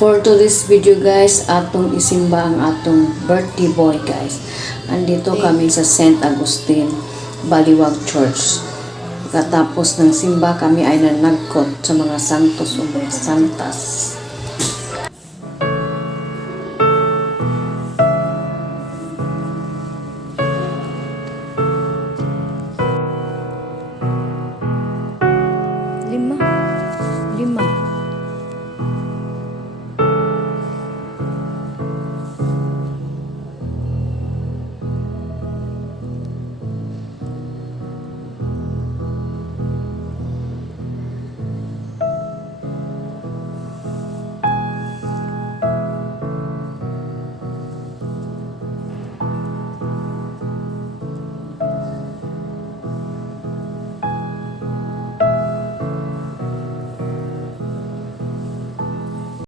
For today's video guys, atong isimba ang atong birthday boy guys. Andito kami sa St. Agustin, Baliwag Church. Katapos ng simba kami ay nanagkot sa mga santos o mga santas.